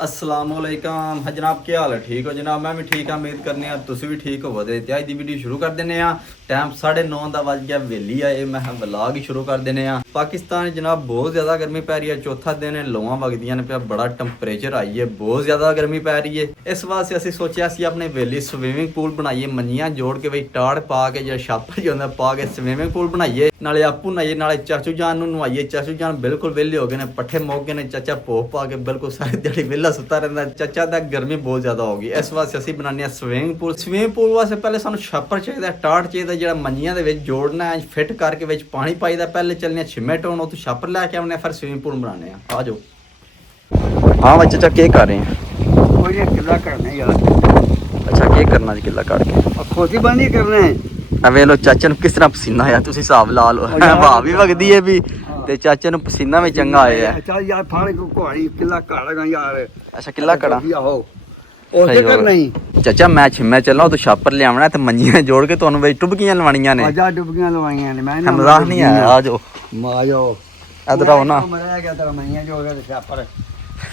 अस्सलामुअलैकुम हाँ जनाब, क्या हाल है? ठीक हो जनाब? मैं भी ठीक हाँ, उम्मीद करने तुम भी ठीक हो। ते अज की वीडियो शुरू कर देने आ। टाइम 9:30 का बज गया, वेली है मैं व्लॉग ही शुरू कर देने आ। पाकिस्तान जनाब बहुत ज़्यादा गर्मी पै रही है, चौथा दिन है, लोआं वगदियां ने पे, बड़ा टंपरेचर आई है, बहुत ज़्यादा गर्मी पै रही है। इस वास्ते असं सोचा असी अपने वेली स्विमिंग पूल बनाइए, मंजियां जोड़ के बई टाड़ पा के जो छापर जो पा के स्विमिंग पूल बनाइए, नाले आपू नहाइए, नाले चाचू जान नवाइए। चाचू जान बिल्कुल वेले हो गए ने, पट्ठे मुक गए ने, चाचा भोग पा के बिल्कुल सारी दिहाड़ी वेला सुता रहता। चाचा दा गर्मी बहुत ज़्यादा होगी, इस वास्ते असीं बनाने स्विमिंग पूल। स्विमिंग पूल वास्ते पहले सानू छापर चाहिए, टाड़ चाहिए, जो मंजियां दे विच जोड़ना है, फिट करके विच पानी पाईदा। पहले चलने छिमे ढोन, उत्थों छापर लैके आने, फिर स्विमिंग पूल बनाने। आ जाओ। हाँ भाई चाचा क्या कर रहे हैं? किला करना यार। अच्छा क्या करना जी किला काट के? खोती बंद ही करना है। वे लो चाचे किस तरह पसीना आया, तुम हिसाब ला लो। हवा भी वगदी है भी ते चाचे नु पसीना भी चंगा आया है। चल यार फाड़ को कोहाड़ी किला काटेगा यार। अच्छा किला कड़ा आहो ओसे करना ही। चाचा मैं छिम्मे चलना, तो छापर ले आना ते मंजियां जोड़ के तुहानू वे टुबकियां लवाणियां ने। आजा डुबकियां लवाइयां ने। मैं मजाक नहीं आया, आ जाओ आ जाओ इधर आओ ना। मजा गया तेरा मंजियां जोड़ के छापर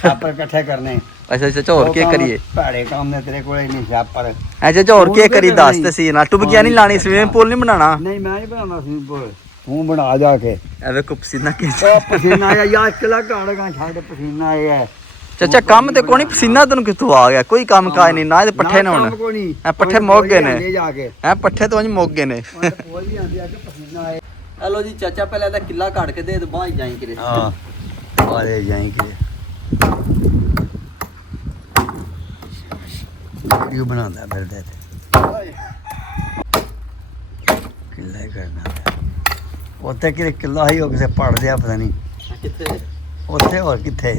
छापर इकट्ठे करने। अच्छा चाचा और क्या करिए? भैड़े काम ने तेरे कोले नहीं छापर। अच्छा चाचा और क्या करी दस ते सी ना, टुबकियां नहीं लानी, स्विमिंग पूल नहीं बनाना। नहीं मैं नहीं बनाना स्विमिंग पूल, तू बना जाके। एवे को पसीना के पसीना आया यार, किला काटेगा छाड़ पसीना आया। चाचा काम ते कोनी, पसीना तैनू कित्थों आ गया? कोई काम काज नहीं ना, पट्ठे ने हुन पट्ठे मुक गए ने, हैं पट्ठे तो मुक गए ने। हेलो जी चाचा पहले दा किला काट के दे, बाहर जाई करे। हां अरे जाएंगे वीडियो बनाना फिर दे किला ही करना। उत्थे कि किला ही हो किसे पड़ दिया पता नहीं किथे उत्थे और किथे।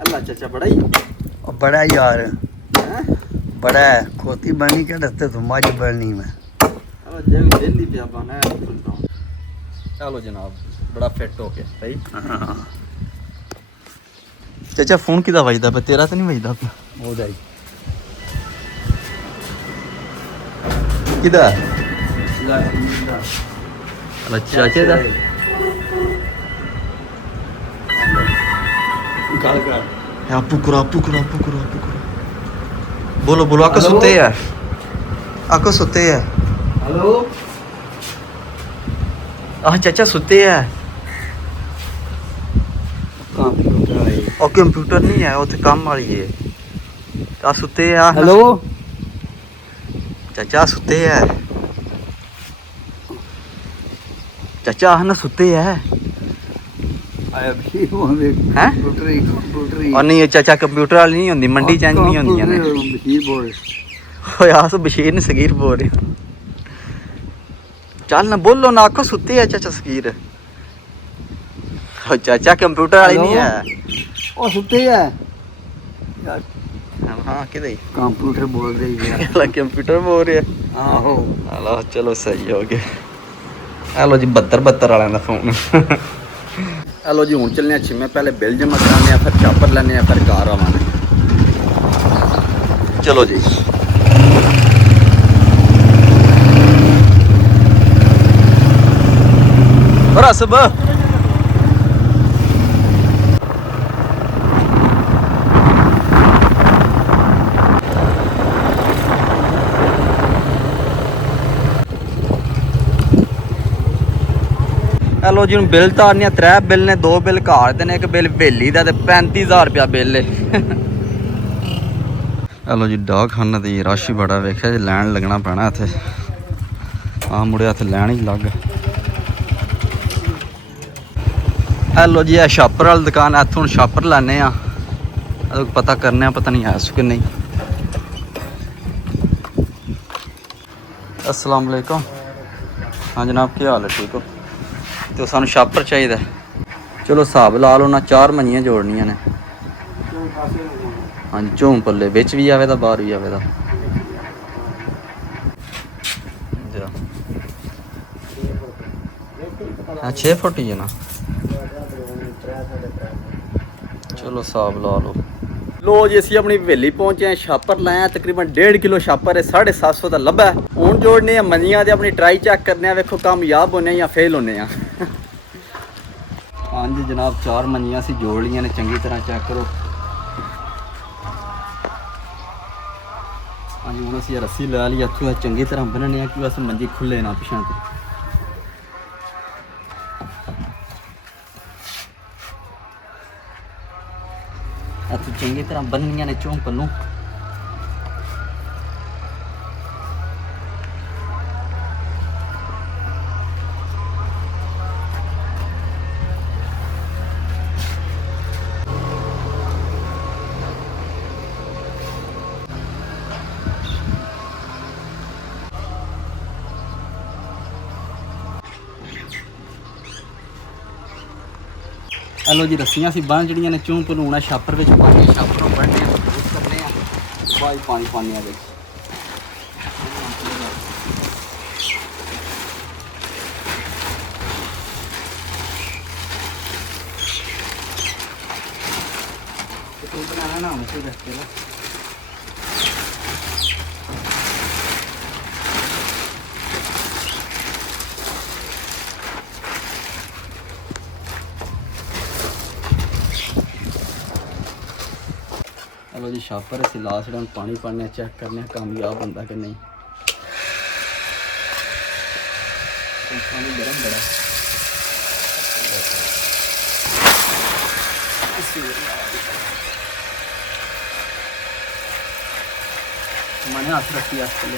अल्लाह चाचा बड़ा ही और बड़ा यार बड़ा है। खोती बनी के रस्ते तो मज बननी में। दिल्ली पे बना है। चलो जनाब बड़ा फिट हो गया सही। चाचा फोन किदा बजदा पे? तेरा तो नहीं बजदा पे? ओदा ही किदा? चाचे दा गल कर। आपू करो आपू करो आपू करो आपू करो। बोलो बोलो। आको सुते है, आको सुते है। हेलो हाँ चाचा सुते है। कंप्यूटर है। और कंप्यूटर नहीं है, वो तो काम वाली है। आ सुते है। हेलो चाचा सुते है, चाचा आह ना सुते है। कंप्यूटर ही और नहीं ये चाचा कंप्यूटर वाली नहीं होंदी, मंडी चेंज नहीं होंदियां ने। बशीर बोल। ओए आस बशीर ने सगीर बोल रहे। चल ना बोलो ना, आखो सुते है चाचा सगीर। ओ चाचा कंप्यूटर वाली नहीं है। ओ सुते है यार। हाँ किधर कंप्यूटर बोल रही है। कंप्यूटर बोल रहे हैं। आहो हेलो चलो सही हो गया। हेलो जी 72 वाले का फोन। हेलो जी हूँ चलने छिमे, पहले बिल जमा कराने, फिर चापर लेने, फिर घर आवाने। चलो जी रसब हेलो जी हूँ बिल तारने, 3 बिल ने, 2 बिल घर दे ने, 1 बिल वेली का, 35,000 रुपया बिल है। हेलो जी डाकखाना तो रश ही बड़ा वेख्या जी, लैन लगना पैना इत्थे। हाँ मुड़े इत्थे लैन ही लग। हेलो जी है छापर वाली दुकान, इत्थों हुण छापर लैने आ, पता करने पता नहीं है कि नहीं। अस्सलाम वालेकुम। हाँ जनाब क्या हाल है? ठीक हो? तो सानू छापर चाहिए। चलो हिसाब ला लो ना, 4 मंजियां जोड़नियां ने। हाँ जी झूम पल्ले बिच भी आवे, बाहर भी आवे। हाँ 6 फुट ही है ना। चलो हिसाब ला लो। ਲੋ ਜੀ ਅਸੀਂ ਆਪਣੀ ਹਵੇਲੀ ਪਹੁੰਚੇ ਆ ਛਾਪਰ ਲਾਇਆ ਤਕਰੀਬਨ 1.5 ਕਿਲੋ ਛਾਪਰ ਹੈ 750 ਦਾ ਲੱਭਾ ਹੁਣ ਜੋੜਨੇ ਆ ਮੰਨੀਆਂ ਤੇ ਆਪਣੀ ਟਰਾਈ ਚੈੱਕ ਕਰਨੇ ਆ ਵੇਖੋ ਕਾਮਯਾਬ ਹੋਣੇ ਜਾਂ ਫੇਲ ਹੋਣੇ ਆ ਹਾਂਜੀ ਜਨਾਬ 4 ਮੰਨੀਆਂ ਅਸੀਂ ਜੋੜ ਲਈਆਂ ਨੇ ਚੰਗੀ ਤਰ੍ਹਾਂ ਚੈੱਕ ਕਰੋ ਹਾਂਜੀ ਹੁਣ ਅਸੀਂ ਰੱਸੀ ਲਾ ਲਈ ਇੱਥੋਂ ਚੰਗੀ ਤਰ੍ਹਾਂ ਬੰਨਣੇ ਆ ਕਿ ਬਸ ਮੰਜੀ ਖੁੱਲੇ ਨਾ ਪਿਛਾਂ ਤੋਂ ਇੱਥੋਂ ਚੰਗੀ ਤਰ੍ਹਾਂ ਬੰਨੀਆਂ ਨੇ ਚੌਂਕ ਨੂੰ ਹਲੋ ਜੀ ਰੱਸੀਆਂ ਅਸੀਂ ਬੰਨ ਜਿਹੜੀਆਂ ਨੇ ਚੂੰ ਪਲੂਣਾ ਛਾਪਰ ਵਿੱਚ ਪਾ ਕੇ ਛਾਪਰ ਨੂੰ ਬੰਨ੍ਹਨੇ ਆ ਮਜ਼ਬੂਤ ਕਰਨੇ ਆ ਬਾਅਦ ਪਾਣੀ ਪਾਉਂਦੇ ਆ ਵਿੱਚ ਤੇ ਬਣਾਣਾ ਨਾ ਮੁੱਕੇ ਰੱਖ ਕੇ चलो जी छापर असी ला छड़ा पानी पाने चेक करने कामयाब होंदा कि नहीं पानी गर्म बड़ा मैंने हाथ रखी आजकल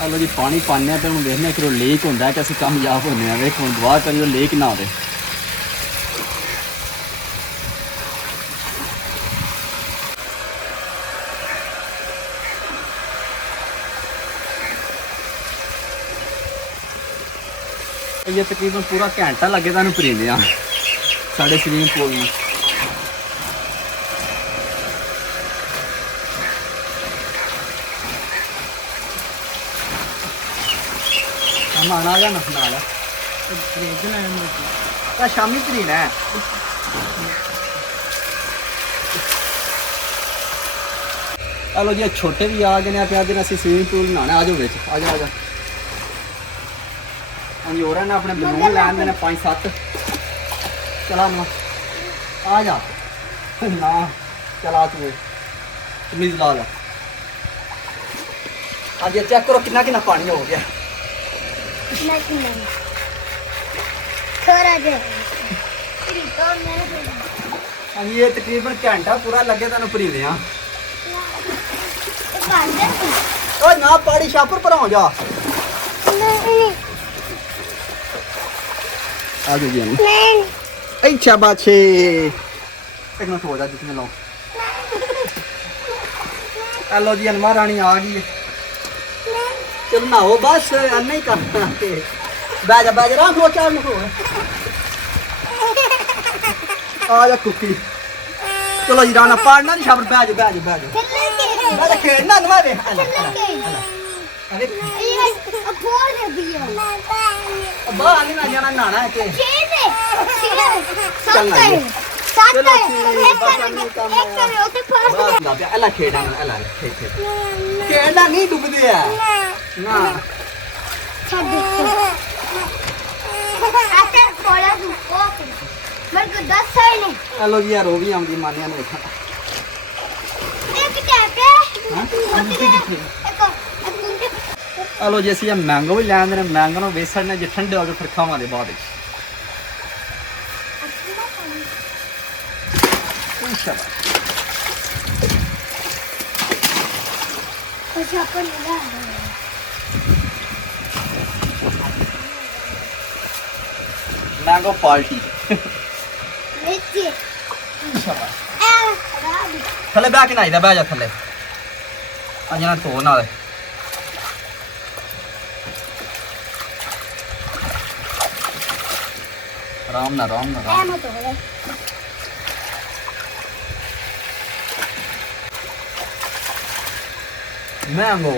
हेलो जी पानी पाने तो हम देखने कि लीक होंगे कि असं कामयाब होने वेख हम दुआ करियो लीक ना हो ये तकरीबन पूरा घंटा लगे तुम भरींदे साढ़े स्विमिंग पूल में आना आ जाना नाल शामी भरीना है चलो जी छोटे भी आ गए पे दिन असं स्विमिंग पूल नहाना आ जाओ बिच आ जाओ हाँ जी और अपने बलून लैन देने 5-7 चला ना आ जा ना चला तू प्लीज ला ला हाँ जी चेक करो कितना कितना पानी हो गया हाँ जी ये तकरीबन घंटा पूरा लगे तेन भरीदे ना पाड़ी छापर पर आ जा आ जाइए अच्छा बात एक मिनट हो जा जितने लो हेलो जी अनमा रानी आ गई चल ना हो बस नहीं करना बैज राम हो चार हो आ जा कुकी चलो जी राना पाड़ना नहीं छापर बैज बैज बैज खेलना तुम्हारे बाहर नहीं ना जाना नहाना है खेलना नहीं डुबदे है ना ਕੋਲੇ ਤੂੰ ਉਹ ਮੇਰੇ ਕੋ 10 ਸਾਲ ਨੇ ਹਲੋ ਜੀ ਯਾਰ ਉਹ ਵੀ ਆਉਂਦੀ ਮਾਨਿਆ ਨੇ ਇੱਕ ਟੈਪ ਹੈ ਹਲੋ ਜੀ ਅਸੀਂ ਇਹ ਮੈਂਗੋ ਵੀ ਲੈਂਦੇ ਨੇ ਮੈਂਗੋ ਨੂੰ ਵੇਸਣ ਨੇ ਜੇ ਠੰਡੇ ਹੋ ਕੇ ਫਿਰ ਖਾਵਾਂਗੇ ਬਾਅਦ ਵਿੱਚ ਸ਼ਾਬਾਸ਼ ਅੱਛਾ ਪਰ ਨਾ ਮੈਂਗੋ ਪਾਰਟੀ ਵੇਚੀ ਸ਼ਾਬਾਸ਼ ਰਾਬੀ ਥੱਲੇ ਬਹਿ ਕੇ ਨਾਈਦਾ ਬਹਿ ਜਾ ਥੱਲੇ ਅੱਜ ਨਾ ਧੋ ਨਾਲ ਆਰਾਮ ਨਾਲ ਐ ਮਤ ਹੋਲੇ मैंगो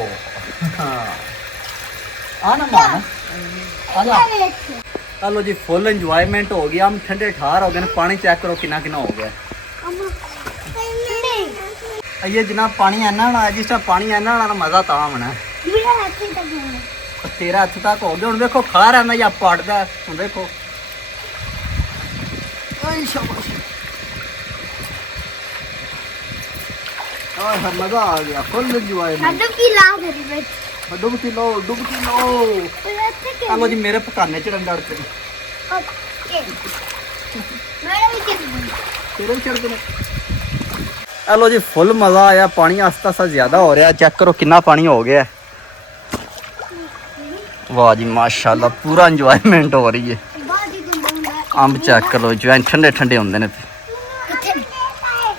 आना माना आजा चलो जी फुल एंजॉयमेंट हो गया हम ठंडे ठार हो गए पानी चेक करो कितना कितना हो गया ये जनाब पानी आना होना जिस टाइम पानी आना होना मजा ता आना तेरा हथ तक हो गया हूँ देखो खा रहा या पड़ता हूँ देखो मजा आ गया फुल एंजॉयमेंट डुबकी लो चलो जी मेरे पकाने चढ़न डर पे तेरे भी चढ़ते हेलो जी फुल मजा आया पानी आस्ता आस्ता ज्यादा हो रहा है चेक करो कितना पानी हो गया वाह जी माशाल्लाह पूरा एंजॉयमेंट हो रही है अंब चेक करो जो ठंडे ठंडे होंगे ने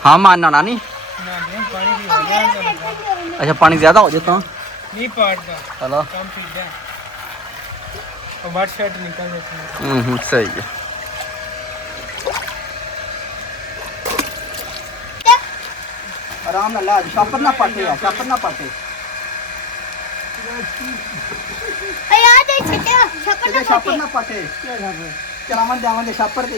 हाँ मानना ना नहीं अच्छा पानी ज्यादा हो जाता नहीं पाटता चलो कम पीता है और बाहर शर्ट निकल जाती है सही है आराम ना छापर ना पाटे यार छापर ना पाटे छापर ना पाटे चलावन जावन दे छापर दे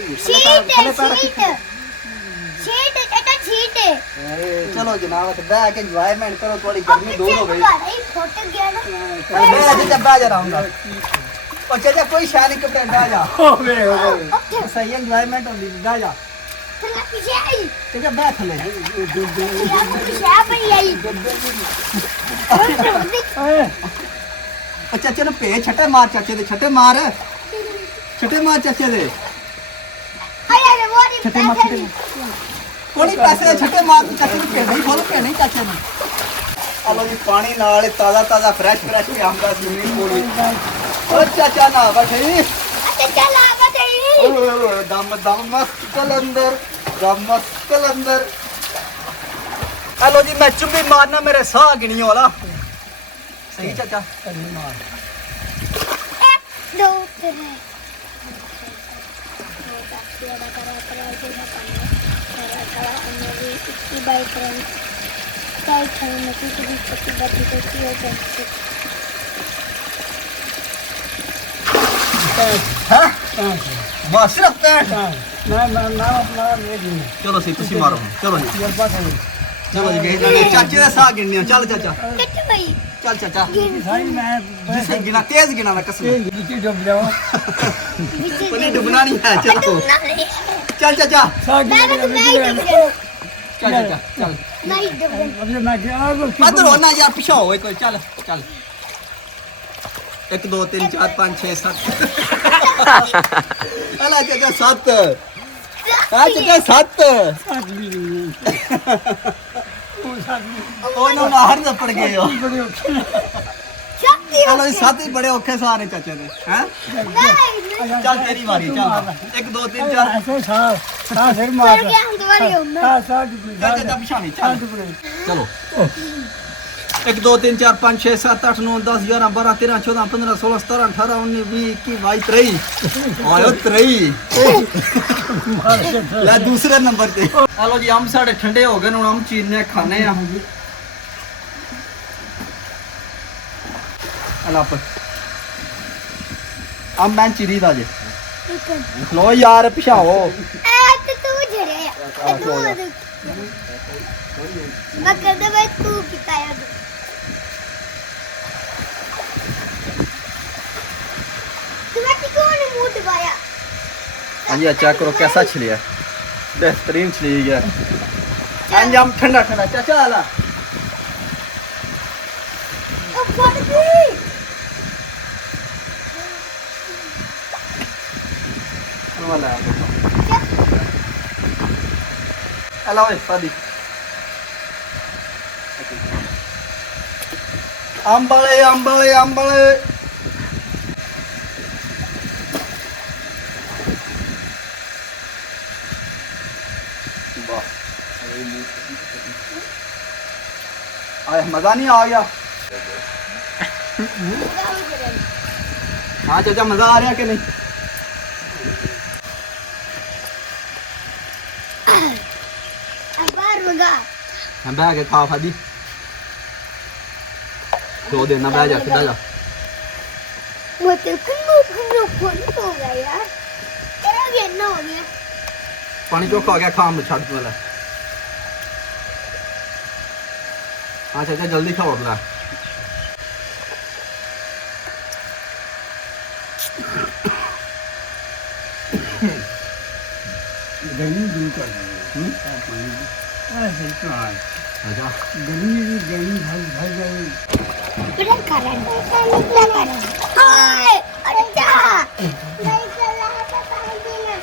चलो जनाब बैठ के एंजॉयमेंट करो थोड़ी गर्मी दूर हो गई बह जा रहा और चाचा कोई शाय नहीं कपड़े बह जा सही एंजॉयमेंट होगी बह जा चाचा बैठ ले चाचे ने पे छटे मार चाचे दे छटे मार चाचे दे छटे मार कोनी पैसे छटे मार चाचे ने पे नहीं खोल पे नहीं चाचे ने चलो जी पानी नाल ताजा ताजा फ्रेश फ्रेश के आंदा स्विमिंग पूल विच ओ चाचा ना बैठे चाचा ला बैठे दम दम मस्त कलंदर हेलो जी मैं चुम्बी मारना मेरे साह गिनी वाला सही चाचा मार 1 2 3 सिर्फ पैंट ना चलो सी तुसी मारो चलो जी चलो जी चाचे का साह गिनने चल चाचा चल चाचा जिसे गिना तेज गिना मैं कसम पनी डुबना नहीं है चलो चल चाचा चल चाचा चल अदर होना यार पीछे हो कोई चल चल 1 2 3 4 5 6 7 अला चाचा 7 चाचा 7 ओ ना बाहर न पड़ गए हो चलो 7 ही बड़े औखे सारे चाचे ने हैं चल तेरी बारी चल 1 2 3 4 ऐसे फिर मार चाचा पीछा नहीं चल चलो 1 2 3 4 5 6 7 8 9 10 11 12 13 14 15 16 17 18 19 20 21 22 23 आयो 23 ले दूसरे नंबर पे हेलो जी हम साढ़े ठंडे हो गए हुन हम चीरने खाने आ अला पर हम मैं चीरी दा जे लो यार पिछाओ मैं कर दे भाई तू किता है तुम्हें कौन मुंह दबाया हाँ जी चेक करो कैसा छिलिया बेहतरीन छिली गया अंजाम ठंडा ठंडा चाचा आला ओ फट गई वाला अला ओए शादी अंबले अंबले अंबले आए मजा नहीं आ गया हाँ चाचा मजा आ रहा कि नहीं बाहर लगा हम बह के खा फादी दो दिन ना बह जा वो तो कुन्नो हो गया यार तेरा गेना हो गया पानी चोखा हो गया खाम छड़ वाला हाँ चाचा जल्दी खाओ अपना गर्मी दूर कर अच्छा गर्मी भर जाए बेटा कारण निकला कारण ओए अच्छा नहीं चला था पानी पीना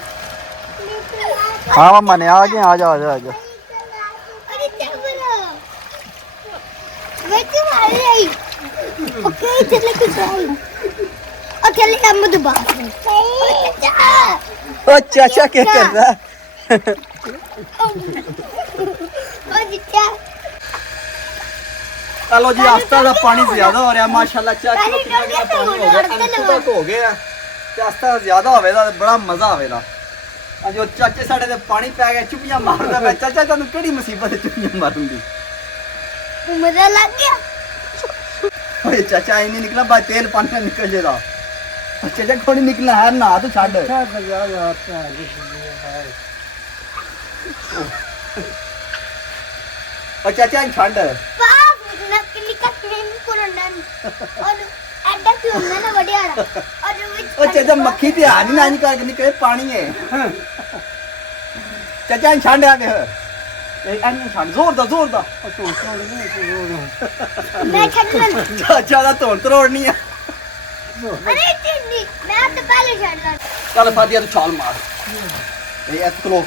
हाँ मम्मा ने आ गए आ जा अरे क्या बोलो मैं क्यों आ रही ओके चले कुछ आई और चले हम तो बात ओ चाचा क्या कर रहा है और क्या चलो जी आस्ता दा पानी ज्यादा हो रहा है माशाल्लाह चेक करो कितना कितना पानी हो गया अंत तक हो गया ते आस्ता ज्यादा होवेगा ते बड़ा मजा आवेगा आज जो चाचे साडे ते पानी पै गया चुपियां मारदा मैं चाचा तन्नू केड़ी मुसीबत है चुपियां मारन दी मजा लग गया ओए चाचा आई नहीं निकला बा तेल पानी ना निकल जेदा चाचा कोनी निकलना है ना तो छाड़ और चाचा छाड़ पाप नकली का ट्रेन कोरंडन और एडा क्यों ना बढ़िया और ओ चाचा मक्खी ते आ नहीं ना कर निकले पानी है चाचा छाड़ आ गए ए अन्य छाड़ जोर दा मैं छड़न चाचा दा तोड़ तरोड़नी है अरे नहीं मैं तो पहले छड़न चल फादिया तू छाल मार ए एतलो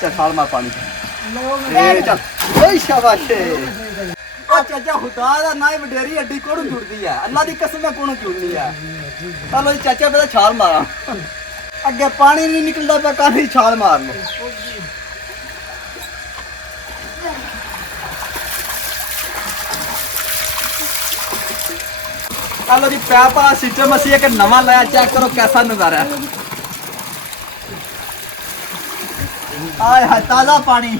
चल छाल मार पानी ए चल ओए शाबाश ओ चाचा खुदा दा ना वडेरी हड्डी कोड़ जुड़दी है अल्लाह दी कसम है कोण जुड़नी है चलो जी चाचा पहले छाल मारा अगे पानी नहीं निकलदा पे कानी छाल मार लो चलो जी पैप वाला सिस्टम असी एक नवा लाया चेक करो कैसा नजारा है आय हाय ताजा पानी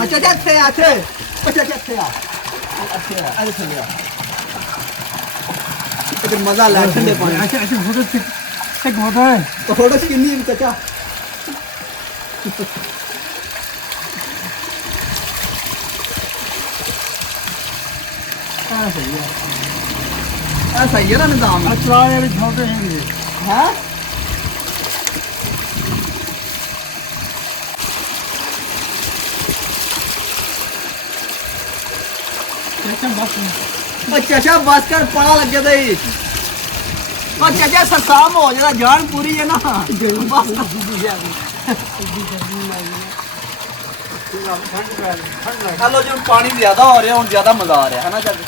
अच्छा अच्छा थे आथे अच्छा अच्छा थे अच्छा अरे चलिए इधर मजा ला ठंडे पानी अच्छा फोटो एक फोटो है तो फोटो किन्नी है चाचा ऐसा ही है ना निजाम अच्छा ये छोटे हैं हाँ चाचा बस कर पड़ा लग गया था और चाचा ससाम हो जाता जान पूरी है ना बस हेलो जो पानी ज्यादा हो रहा है और ज्यादा मजा आ रहा है ना चाचा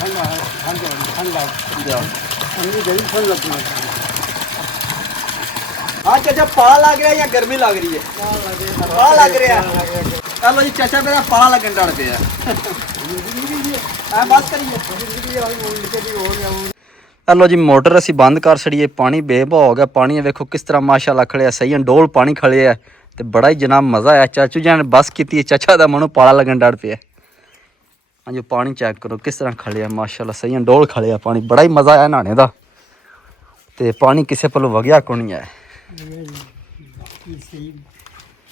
हाँ चाचा पाला लग रहा है या गर्मी लग रही है पाला लग रहा है हेलो जी चाचा मेरा पाला लगन डर पे है बस करिए हेलो जी मोटर असी बंद कर छड़िए पानी बेबा हो गया पानी वेखो किस तरह माशाल्लाह खड़े सही डोल पानी खड़े है ते बड़ा ही जनाब मज़ा आया चाचू जी ने बस की चाचा का मनो पाला लगन डर पे हाँ जो पानी चेक करो किस तरह खड़े माशाल्लाह सही डोल खड़े पानी बड़ा ही मज़ा आया नहाने का ते पानी किसी पलो वगया को नहीं है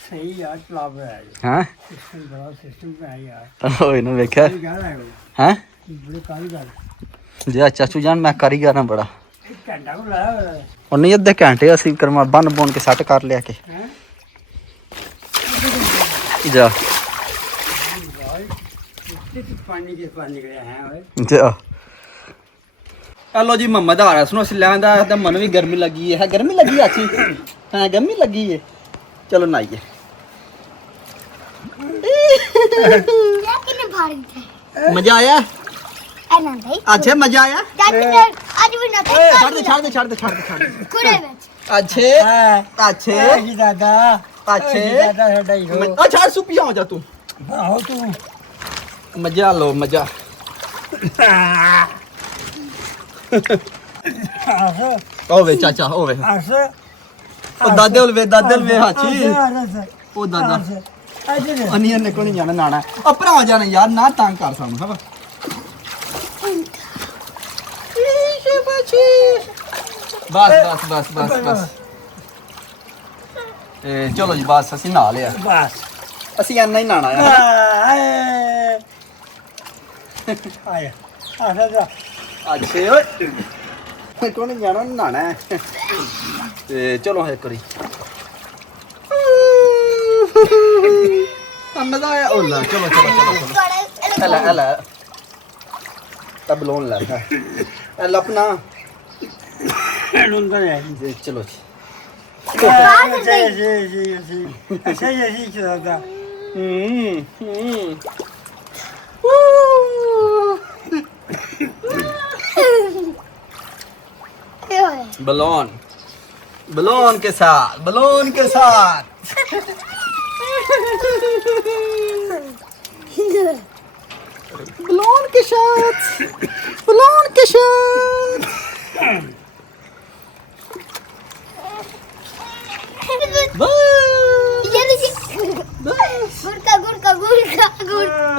सही यार चला रहा है हैं बड़ा सिस्टम पे है यार ओए ना देखा क्या है वो हैं बड़े कारीगर जी चाचू जान मैं कारीगर ना बड़ा ਘੰਟਾ ਕੋ ਲਾਇਆ ਉਹਨੇ ਅੱਧੇ ਘੰਟੇ ਅਸੀਂ ਕਰਮਾ ਬੰਨ ਬੋਨ ਕੇ ਸੈੱਟ ਕਰ ਲਿਆ ਕੇ ਜਾ ਪਾਣੀ ਕੇ ਪਾਣੀ ਨਿਕਲਿਆ ਹੈ ਓਏ ਜਾ ਹਲੋ ਜੀ ਮੁਹੰਮਦ ਆਰਸ ਨੂੰ ਅਸੀਂ ਲੈਂਦਾ ਤਾਂ ਮਨ ਵੀ ਗਰਮੀ ਲੱਗੀ ਹੈ ਗਰਮੀ ਲੱਗੀ ਆਚੀ ਹਾਂ ਗਰਮੀ ਲੱਗੀ ਹੈ ਚਲੋ ਨਾਈਏ क्या कितने भारी थे मजा आया ना भाई अच्छे मजा आया चाची ने आज भी ना थे छोड़ दे कुड़े में अच्छे अच्छे ਜੀ ਦਾਦਾ अच्छे ਦਾਦਾ ਸਾਡਾ ਹੀ ਹੋ अच्छा सुपिया हो जा तू ਆਹੋ ਤੂੰ मजा लो मजा ਆਸ ओवे चाचा ओवे ਆਸ ओ दादे वे हाची ओ दादा अनियन ने को नहीं जाना नाना अपना हो जाना यार ना तंग कर सानू है बस चलो जी बस ਅਸੀਂ ਨਹਾ ਲਿਆ ਬਸ ਅਸੀਂ ਇੰਨਾ ਹੀ ਨਹਾਣਾ ਆ ਆਇਆ ਆਸਾ ਜਾ ਅੱਛੇ ਓਏ ਕੋਣ ਜਾਣਾ ਨਹਾਣਾ ਹੈ ਤੇ ਚਲੋ ਹੈ ਕਰੀ ਮਜ਼ਾ ਆਇਆ ਉਹ ਲਾ ਚਲੋ ਹਲਾ ਤਬ ਲੋਨ ਲਾ ਲਪਨਾ ਨੂੰ ਤਾਂ ਹੈ ਚਲੋ ਜੀ ਸਹੀ ਚਲਾਦਾ बलून के साथ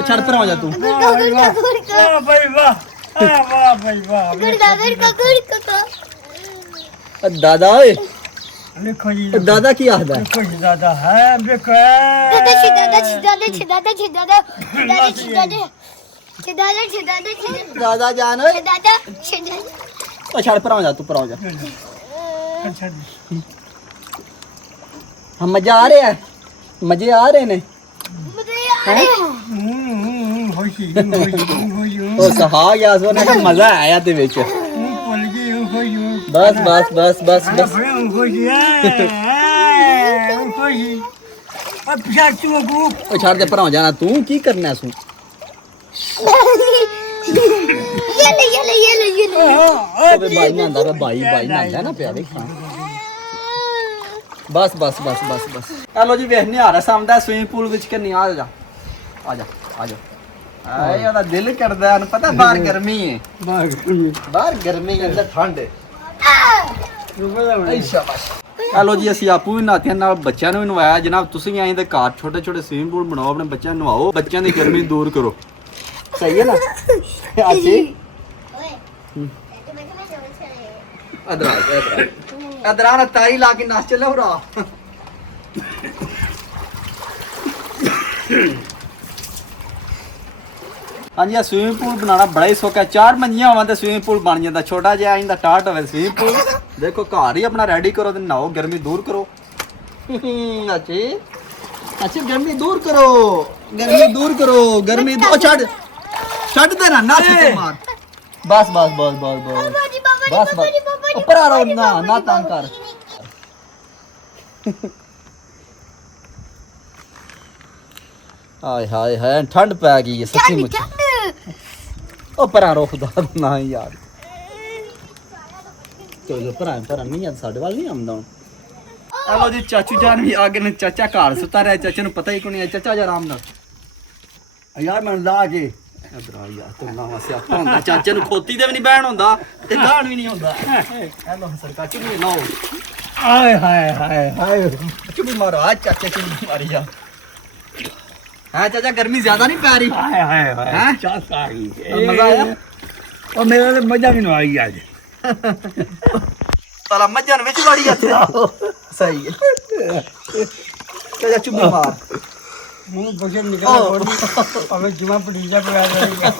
छड़ पर आ जा तू ਵਾਹ ਭਾਈ ਵਾਹ ਵਾਹ ਭਾਈ ਵਾਹ दादा ओए ਦੇਖੋ ਜੀ दादा की आखदा है ਦੇਖੋ ਜੀ ਦਾਦਾ ਹੈ ਦੇਖੋ दादा जान ओए ओ छड़ पर आ जा तू पर आ जा ਅੱਛਾ ਜੀ हम मजा आ रहे हैं मजे आ रहे ने ਹੋਸ਼ੀ ओ सहा या सोने का मजा आया ते विच ਭੁੱਲ ਗਈ ਹੋਸ਼ੀ बस बस बस बस बस ਹੋਸ਼ੀ ਹੋਸ਼ੀ अब पिछाड़ को ओ छड़ दे पर आ जाना तू की करना है तू ओबे भाई ना आंदा भाई ना आंदा ना प्यारे खां बस बस बस बस बस हेलो जी ਵੇਖਨੇ ਆ ਰਿਹਾ ਸਾਹਮਣੇ ਸਵਿਮਿੰਗ ਪੂਲ ਵਿੱਚ ਕਿ ਨਹੀਂ ਆ ਜਾ ਆਏ ਉਹਦਾ ਦਿਲ ਕਰਦਾ ਹਨ ਪਤਾ ਬਾਹਰ ਗਰਮੀ ਹੈ ਬਾਹਰ ਗਰਮੀ ਅੰਦਰ ਠੰਡ ਹੈ ਐ ਸ਼ਾਬਾਸ਼ ਹੈਲੋ ਜੀ ਅਸੀਂ ਆਪੂ ਵੀ ਨਹਾਤੇ ਨਾਲ ਬੱਚਿਆਂ ਨੂੰ ਵੀ ਨਵਾਇਆ ਜਨਾਬ ਤੁਸੀਂ ਵੀ ਆਏ ਤਾਂ ਘਰ ਛੋਟੇ ਛੋਟੇ ਸਵਿਮਿੰਗ ਪੂਲ ਬਣਾਓ ਆਪਣੇ ਬੱਚਿਆਂ ਨੂੰ ਨਵਾਓ ਬੱਚਿਆਂ ਦੀ ਗਰਮੀ ਦੂਰ ਕਰੋ ਸਹੀ ਹੈ ਨਾ ਅਸੀਂ ਅਦਰਾਨ ਤਾਈ ਲਾ ਕੇ ਨਾਚ ਚੱਲੇ ਹੋਰਾ ਹਾਂਜੀ ਆ ਸਵਿਮਿੰਗ ਪੂਲ ਬਣਾਉਣਾ ਬੜਾ ਹੀ ਸੌਖਾ 4 ਮੰਜੀਆਂ ਹੋਵਾਂ ਤੇ ਸਵਿਮਿੰਗ ਪੂਲ ਬਣ ਜਾਂਦਾ ਛੋਟਾ ਜਿਹਾ ਇਹਦਾ ਟਾਟ ਹੋਵੇ ਸਵਿਮਿੰਗ ਪੂਲ ਦੇਖੋ ਘਰ ਹੀ ਆਪਣਾ ਰੈਡੀ ਕਰੋ ਤੇ ਨਹਾਓ ਗਰਮੀ ਦੂਰ ਕਰੋ ਅੱਛੀ ਗਰਮੀ ਦੂਰ ਕਰੋ ਗਰਮੀ ਛੱਡ ਦੇ ਨਾ ਨੱਚ ਤੇ ਮਾਰ ਬਸ ਉੱਪਰ ਆ ਰਹਾ ਨਾ ਤੰਗ ਕਰ ਹਾਏ ਹਾਏ ਹਾਏ ਠੰਡ ਪੈ ਗਈ ਹੈ ਸੱਚੀ ਮੁੱਚ ਉਹ ਪਰਾਂ ਰੋ ਖੁਦਾ ਨਾ ਯਾਰ ਚਲੋ ਪਰਾਂ ਨਹੀਂ ਆ ਸਾਡੇ ਵੱਲ ਨਹੀਂ ਆਉਂਦਾ ਹੁਣ ਹਲੋ ਜੀ ਚਾਚੂ ਜਾਨ ਵੀ ਆ ਗਏ ਨੇ ਚਾਚਾ ਘਰ ਸੁੱਤਾ ਰਿਹਾ ਚਾਚੇ ਨੂੰ ਪਤਾ ਹੀ ਕੋਈ ਨਹੀਂ ਚਾਚਾ ਜੀ ਆਰਾਮ ਨਾਲ ਯਾਰ ਮੈਂ ਲਾ ਕੇ ਇਧਰ ਆ ਯਾਰ ਤੂੰ ਨਾ ਵਸਿਆ ਹੁੰਦਾ ਚਾਚੇ ਨੂੰ ਖੋਤੀ ਤੇ ਵੀ ਨਹੀਂ ਬਹਿਣ ਹੁੰਦਾ ਤੇ ਗਾਣ ਵੀ ਨਹੀਂ ਹੁੰਦਾ ਹੈਲੋ ਸਰਕਾਰ ਚੁੱਪ ਨਾ ਹੋ ਆਏ ਹਾਏ ਹਾਏ ਹਾਏ ਚੁੱਪ ਮਾਰੋ ਆ ਚਾਚੇ ਚੁੱਪ ਮਾਰੀ ਜਾ ਹਾਂ ਚਾਚਾ ਗਰਮੀ ਜ਼ਿਆਦਾ ਨਹੀਂ ਪੈ ਰਹੀ ਹਾਏ ਹਾਏ ਹਾਏ ਹੈਂ? ਚਾਸ ਆ ਗਈ ਮਜ਼ਾ ਆਇਆ ਉਹ ਮੇਰੇ ਲਈ ਮਜ਼ਾ ਵੀ ਨਾ ਆਈ ਅੱਜ ਤਾਲਾ ਮੱਝਾਂ ਵਿੱਚ ਵੜੀ ਇੱਥੇ ਸਹੀ ਹੈ ਚਾਚਾ ਚੁੱਪ ਮਾਰ ਮੂੰਹ ਬਸੇ ਨਿਕਲ ਅਬੇ ਜੁਮਾ ਪੜੀਜਾ ਪਿਆ ਰਹੇਗਾ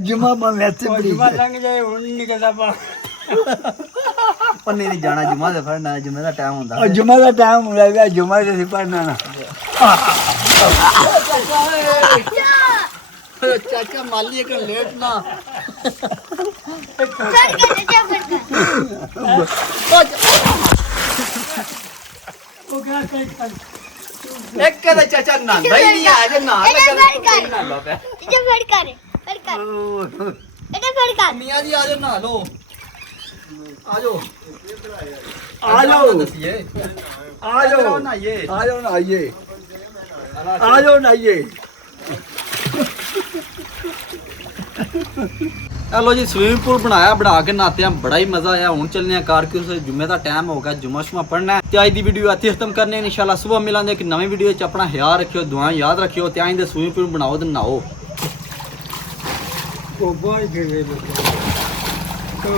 जुमा में वैसे और बड़ी जुमा लंघ जाए हुन नहीं निकलदा पा ਪੰਨੇ ਨਹੀਂ ਜਾਣਾ ਜੁਮਾ ਦੇ ਫੜਨਾ ਜੁਮੇ ਦਾ ਟਾਈਮ ਹੁੰਦਾ और जुमा का टाइम हो गया जुमा से नहीं पढ़ना ना ਚਾਚਾ ਮਾਲੀ ਇੱਕ ਲੇਟ ਨਾ फड़ कर चाचा फड़ कर ओ क्या कर ਇੱਕ ਕਦੇ ਚਾਚਾ ਨਾਂਦਾ ਹੀ ਨਹੀਂ ਆ ਜੇ ਨਾ चाचा ਲੱਗਾ फड़ कर ਨਾਲਾ ਪਿਆ चाचा फड़ कर चाचा फड़ कर ਮੀਆਂ ਜੀ ਆ ਜਾਓ ਨਹਾ ਲਓ ਆ ਜਾਓ आ जाओ ਦਸੀਏ आ जाओ ਨਹਾਈਏ आ जाओ नहाइए आ जाओ नहाइए ਚਲੋ ਜੀ ਸਵਿਮਿੰਗ ਪੂਲ ਬਣਾ ਕੇ ਨਹਾਤੇ ਆ ਬੜਾ ਹੀ ਮਜ਼ਾ ਆਇਆ ਹੁਣ ਚੱਲਨੇ ਆ ਕਾਰ ਕਿ ਉਸ ਜੁਮੇ ਦਾ ਟਾਈਮ ਹੋ ਗਿਆ ਜੁਮਾ ਸ਼ੁਮਾ ਪੜਨਾ ਤੇ ਅੱਜ ਦੀ ਵੀਡੀਓ ਇੱਥੇ ਖਤਮ ਕਰਨੇ ਇਨਸ਼ਾਅੱਲਾ ਸਵੇਰ ਮਿਲਾਂਗੇ ਇੱਕ ਨਵੀਂ ਵੀਡੀਓ ਚ ਆਪਣਾ ਖਿਆਲ ਰੱਖਿਓ ਦੁਆ ਯਾਦ ਰੱਖਿਓ ਤੇ ਆਇੰਦੇ ਸਵਿਮਿੰਗ ਪੂਲ ਬਣਾਓ ਤੇ ਨਹਾਓ ओ बॉय के वे तो